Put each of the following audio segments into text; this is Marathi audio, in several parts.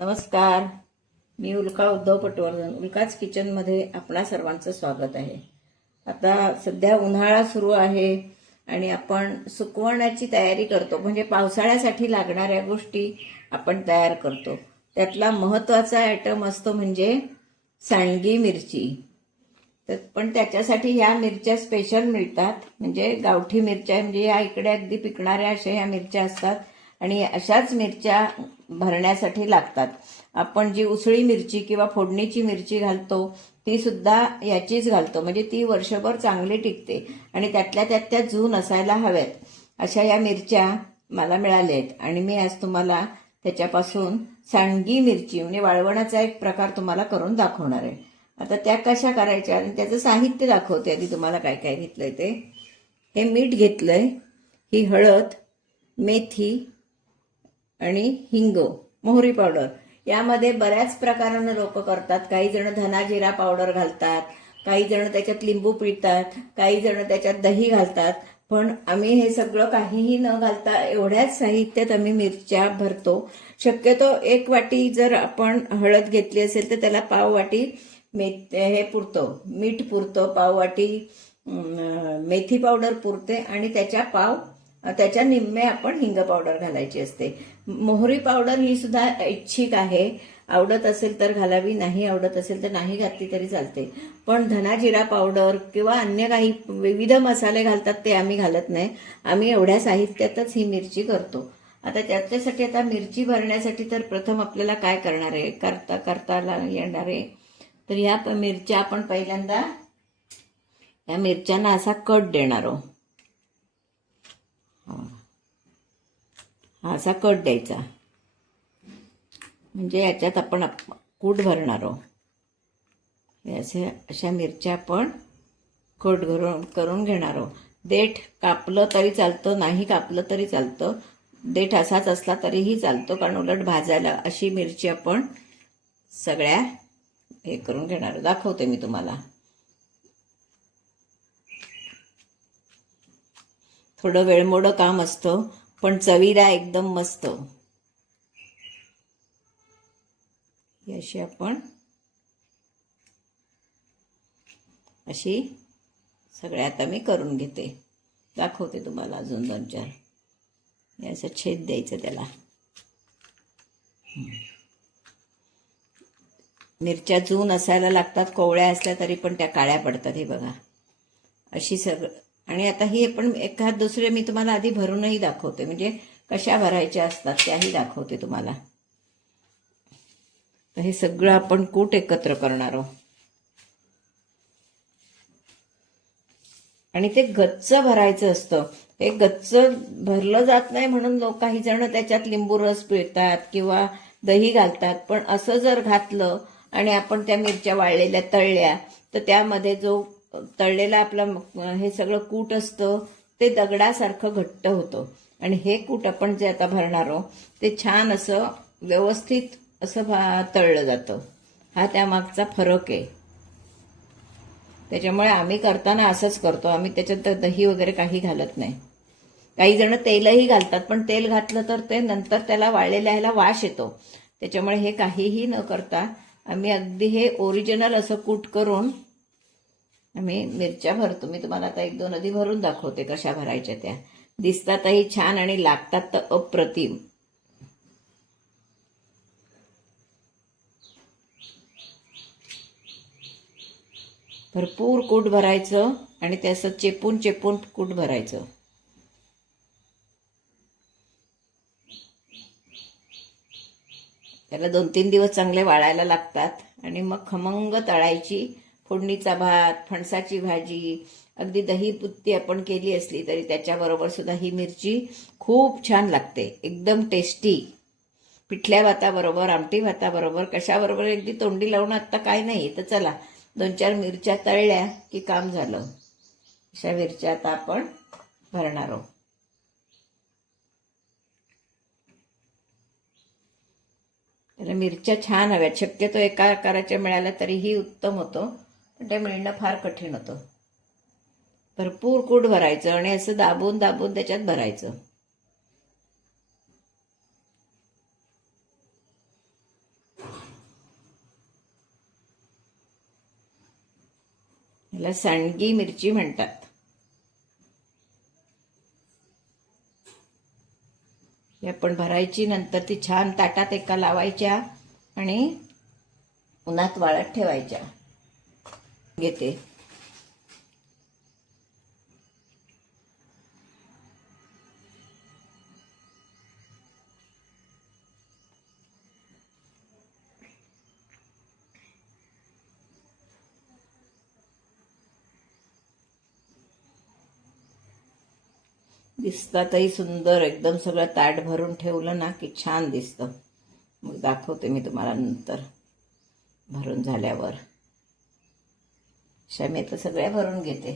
नमस्कार. मी उल्का उद्धव पटवर्धन. उल्काच किचनमध्ये आपणा सर्वांचं स्वागत आहे. आता सध्या उन्हाळा सुरू आहे आणि आपण सुकवण्याची तयारी करतो, म्हणजे पावसाळ्यासाठी लागणाऱ्या गोष्टी आपण तयार करतो. त्यातला महत्त्वाचा आयटम असतो म्हणजे सांडगी मिरची. पण त्याच्यासाठी ह्या मिरच्या स्पेशल मिळतात, म्हणजे गावठी मिरच्या, म्हणजे या इकडे अगदी पिकणाऱ्या अशा ह्या मिरच्या असतात आणि अशाच मिरच्या भरण्यासाठी लागतात. आपण जी उसळी मिरची किंवा फोडणीची मिरची घालतो ती सुद्धा याचीच घालतो, म्हणजे ती वर्षभर चांगली टिकते आणि त्यातल्या त्यात त्या जून असायला हव्यात अशा या मिरच्या मला मिळाल्या आहेत. आणि मी आज तुम्हाला त्याच्यापासून सांडगी मिरची म्हणजे वाळवणाचा एक प्रकार तुम्हाला करून दाखवणार आहे. आता त्या कशा करायच्या आणि त्याचं साहित्य दाखवते. आधी तुम्हाला काय काय घेतलंय ते. हे मीठ घेतलंय, ही हळद, मेथी आणि हिंग, मोहरी पावडर. यामध्ये बऱ्याच प्रकारानं लोक करतात. काही जण धना जिरा पावडर घालतात, काही जण त्याच्यात लिंबू पिळतात, काही जण त्याच्यात दही घालतात. पण आम्ही हे सगळं काहीही न घालता एवढ्याच साहित्यात आम्ही मिरच्या भरतो. शक्यतो 1 वाटी जर आपण हळद घेतली असेल तर त्याला पाव वाटी हे पुरतं, मीठ पुरतं, पाव वाटी मेथी पावडर पुरते आणि त्याच्या निम्मे आपण हिंग पावडर घालायची असते. मोहरी पावडर ही सुद्धा ऐच्छिक आहे. आवडत असेल तर घालावी, नाही आवडत असेल तर नाही घातली तरी चालते. पण धना जिरा पावडर किंवा अन्य काही विविध मसाले घालतात ते आम्ही घालत नाही. आम्ही एवढ्या साहित्यातच ही मिरची करतो. आता त्याच्यासाठी आता मिरची भरण्यासाठी तर प्रथम आपल्याला काय करणार आहे, करता येणार आहे. तर ह्या मिरच्या आपण पहिल्यांदा या मिरच्यांना असा कट देणार आहोत. हा असा कट द्यायचा, म्हणजे याच्यात आपण कूट भरणार आहोत. अशा मिरच्या आपण कट करून घेणार आहोत. देठ कापलं तरी चालतं, नाही कापलं तरी चालतं. देठ असाच असला तरीही चालतो, कारण उलट भाजायला अशी मिरची आपण सगळ्या हे करून घेणार. दाखवते मी तुम्हाला. थोडं वेळमोडं काम असतं पण चवीला एकदम मस्त. अशी आपण अशी सगळ्या आता मी करून घेते. दाखवते तुम्हाला अजून 2-4. असं छेद द्यायचं त्याला. मिरच्या जून असायला लागतात, कोवळ्या असल्या तरी पण त्या काळ्या पडतात. हे बघा अशी सगळं. आणि आता ही पण एखाद दुसरे मी तुम्हाला आधी भरूनही दाखवते, म्हणजे कशा भरायच्या असतात त्याही दाखवते तुम्हाला. तर हे सगळं आपण कूट एकत्र करणार आहोत आणि ते गच्च भरायचं असतं. हे गच्च भरलं जात नाही म्हणून काही जण त्याच्यात लिंबू रस पिळतात किंवा दही घालतात. पण असं जर घातलं आणि आपण त्या मिरच्या वाळलेल्या तळल्या तर त्यामध्ये जो तळलेला आपला हे सगळं कूट असतं ते दगडासारखं घट्ट होतं. आणि हे कूट आपण जे आता भरणार आहोत ते छान असं व्यवस्थित असं तळलं जातं. हा त्यामागचा फरक आहे. त्याच्यामुळे आम्ही करताना असंच करतो. आम्ही त्याच्यात दही वगैरे काही घालत नाही. काही जण तेलही घालतात, पण तेल घातलं तर ते नंतर त्याला वाळलेल्या ह्याला वास येतो. त्याच्यामुळे हे काहीही न करता आम्ही अगदी हे ओरिजिनल असं कूट करून आम्ही मिरच्या भरतो. मी तुम्हाला आता 1-2 आधी भरून दाखवते कशा भरायच्या. त्या दिसतातही छान आणि लागतात तर अप्रतिम. भरपूर कूट भरायचं आणि ते असं चेपून चेपून कूट भरायचं. त्याला 2-3 दिवस चांगले वाळायला लागतात आणि मग खमंग तळायची. फोडणीचा भात, फणसाची भाजी, अगदी दही पुत्ती आपण केली असली तरी त्याच्याबरोबर सुद्धा ही मिरची खूप छान लागते. एकदम टेस्टी. पिठल्या भाताबरोबर, आमटी भाताबरोबर, कशाबरोबर अगदी तोंडी लावून आत्ता काय नाही. तर चला 2-4 मिरच्या तळल्या की काम झालं. अशा मिरच्या आता आपण भरणार आहोत. त्याला मिरच्या छान हव्यात. शक्यतो एका आकाराच्या मिळाल्या तरीही उत्तम होतं, पण ते मिळणं फार कठीण होतं. भरपूर कूट भरायचं आणि असं दाबून दाबून त्याच्यात भरायचं. याला सांडगी मिरची म्हणतात. ही आपण भरायची, नंतर ती छान ताटात एका लावायच्या आणि उन्हात वाळत ठेवायच्या. घेते दिसतातही सुंदर एकदम. सगळं ताट भरून ठेवलं ना की छान दिसतं. मग दाखवते मी तुम्हाला नंतर भरून झाल्यावर. अशा मी तर सगळ्या भरून घेते.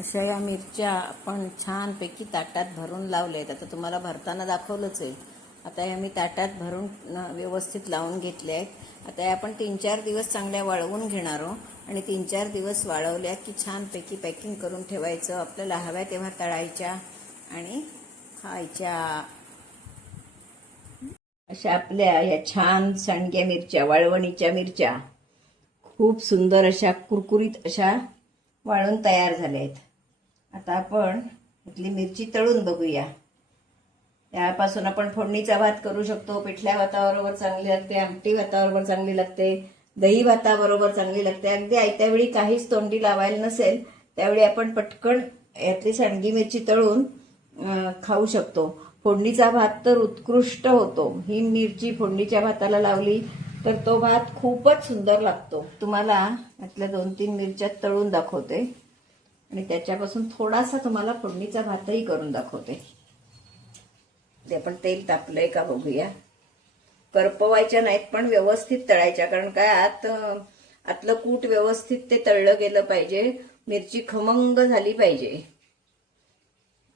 अशा या मिरच्या आपण छानपैकी ताटात भरून लावल्यात. आता तुम्हाला भरताना दाखवलंच आहे. आता या मी ताटात भरून व्यवस्थित लावून घेतल्या आहेत. आता या आपण 3-4 दिवस चांगल्या वाळवून घेणार आहोत आणि 3-4 दिवस वाळवल्या की छानपैकी पॅकिंग करून ठेवायचं. आपल्याला हव्या तेव्हा तळायच्या आणि खायच्या. अशा आपल्या या छान सांडग्या मिरच्या, वाळवणीच्या मिरच्या खूप सुंदर अशा कुरकुरीत अशा वाळून तयार झाल्या आहेत. आता आपण इथली मिरची तळून बघूया. यापासून आपण फोडणीचा भात करू शकतो. पिठल्या भाताबरोबर चांगली लागते, आमटी भाताबरोबर चांगली लागते, दही भाताबरोबर चांगली लागते. अगदी आयत्या वेळी काहीच तोंडी लावायला नसेल त्यावेळी आपण पटकन यातली सांडगी मिरची तळून खाऊ शकतो. फोडणीचा भात तर उत्कृष्ट होतो. ही मिरची फोडणीच्या भाताला लावली तर तो भात खूपच सुंदर लागतो. तुम्हाला यातल्या 2-3 मिरच्या तळून दाखवते आणि त्याच्यापासून थोडासा तुम्हाला फोडणीचा भातही करून दाखवते. ते आपण तेल तापलंय का बघूया. करपवायच्या नाहीत पण व्यवस्थित तळायच्या, कारण काय आतलं कूट व्यवस्थित ते तळलं गेलं पाहिजे. मिरची खमंग झाली पाहिजे.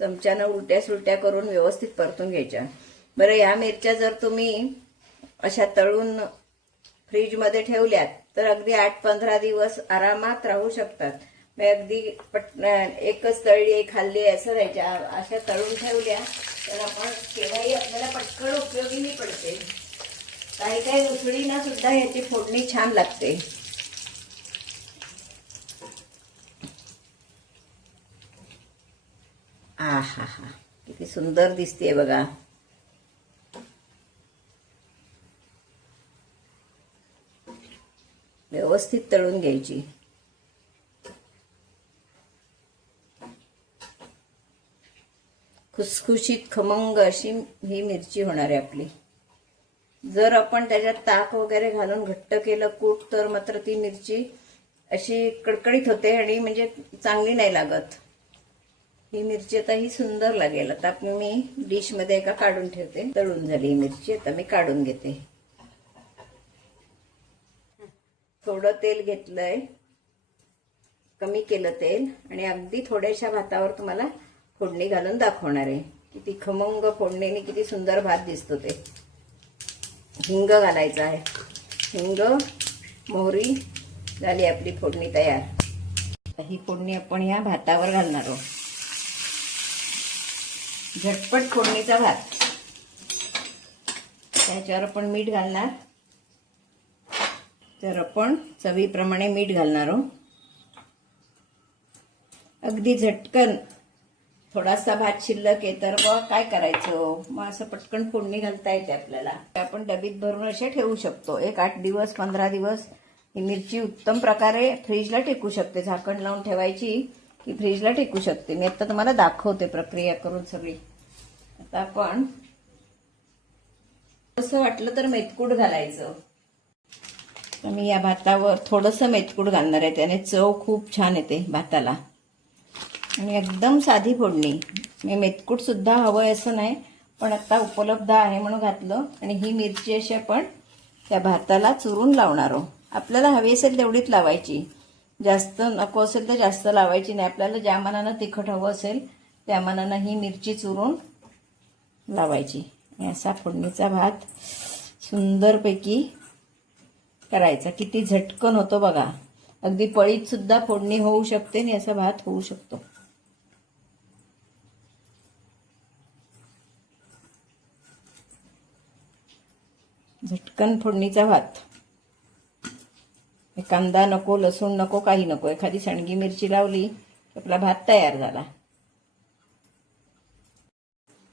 चमच्यानं उलट्या सुलट्या करून व्यवस्थित परतून घ्यायच्या. बरं, या मिरच्या जर तुम्ही अशा तळून फ्रीजमध्ये ठेवल्यात तर अगदी 8-15 दिवस आरामात राहू शकतात. अगदी एकच तळली खाल्ली असं राहायच्या. अशा तळून ठेवल्या तर आपण केव्हाही आपल्याला पटकन उपयोगी पडते. काही काही उसळींना सुद्धा याची फोडणी छान लागते. आहा हा, किती सुंदर दिसते बघा. व्यवस्थित तळून घ्यायची. खुसखुशीत खमंग अशी ही मिरची होणार आहे आपली. जर आपण त्याच्यात ताक वगैरे घालून घट्ट केलं कूट तर मात्र ती मिरची अशी कडकडीत होते आणि म्हणजे चांगली नाही लागत. ही मिरची आता ही सुंदर लागेल. आता मी डिशमध्ये एका काढून ठेवते. तळून झाली मिरची, आता मी काढून घेते. थोडं तेल घेतलंय, कमी केलं तेल आणि अगदी थोड्याशा भातावर तुम्हाला फोडणी घालून दाखवणार आहे. किती खमंग फोडणीने किती सुंदर भात दिसतो ते. हिंग घालायचं आहे. हिंग, मोहरी झाली आपली फोडणी तयार. ही फोडणी आपण या भातावर घालणार आहोत. झटपट फोडणीचा भात. त्याच्यावर आपण मीठ घालणार. तर आपण चवीप्रमाणे मीठ घालणार आहोत. अगदी झटकन. थोडासा भात शिल्लक आहे तर मग काय करायचं, मग असं पटकन फोडणी घालता येते आपल्याला. आपण डबीत भरून असे ठेवू शकतो. 8 दिवस 15 दिवस ही मिरची उत्तम प्रकारे फ्रीजला टिकू शकते. झाकण लावून ठेवायची की फ्रीजला टिकू शकते. मी आता तुम्हाला दाखवते प्रक्रिया करून सगळी. आता आपण असं वाटलं तर मेथकूट घालायचं. तर मी या भातावर थोडंसं मेथकूट घालणार आहे. त्याने चव खूप छान येते भाताला. आणि एकदम साधी फोडणी. मी मेथकूट सुद्धा हवंय असं नाही, पण आता उपलब्ध आहे म्हणून घातलं. आणि ही मिरची अशी आपण त्या भाताला चुरून लावणार आहोत. आपल्याला हवी असेल तेवढीच लावायची. जास्त नको असेल तर जास्त लावायची नाही. आपल्याला ज्या मानानं तिखट हवं असेल त्या मानानं ही मिरची चुरून लावायची. असा फोडणीचा भात सुंदरपैकी करायचा. किती झटकन होतो बघा. अगदी पळीत सुद्धा फोडणी होऊ शकते आणि असा भात होऊ शकतो. झटकन फोडणीचा भात. कांदा नको, लसूण नको, काही नको. एखादी सांडगी मिरची लावली की आपला भात तयार झाला.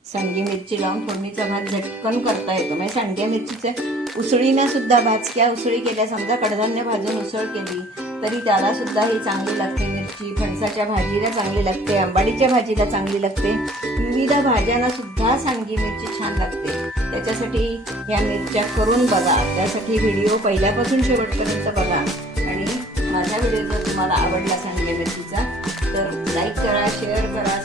सांडगी मिरची लावून फोडणीचा भात झटकन करता येतो. म्हणजे सांडग्या मिरचीचे उसळीनं सुद्धा, भाजक्या उसळी केल्या, समजा कडधान्य भाजून उसळ केली तरी त्याला सुद्धा ही चांगली लागते मिरची. फणसाच्या भाजीला चांगली लागते, आंबाडीच्या भाजीला चांगली लागते, विविध भाज्यांना सुद्धा सांडगी मिरची छान लागते. त्याच्यासाठी ह्या मिरच्या करून बघा. त्यासाठी व्हिडिओ पहिल्यापासून शेवटपर्यंत बघा. आणि माझा व्हिडिओ जर तुम्हाला आवडला सांडग्या मिरचीचा तर लाईक करा, शेअर करा,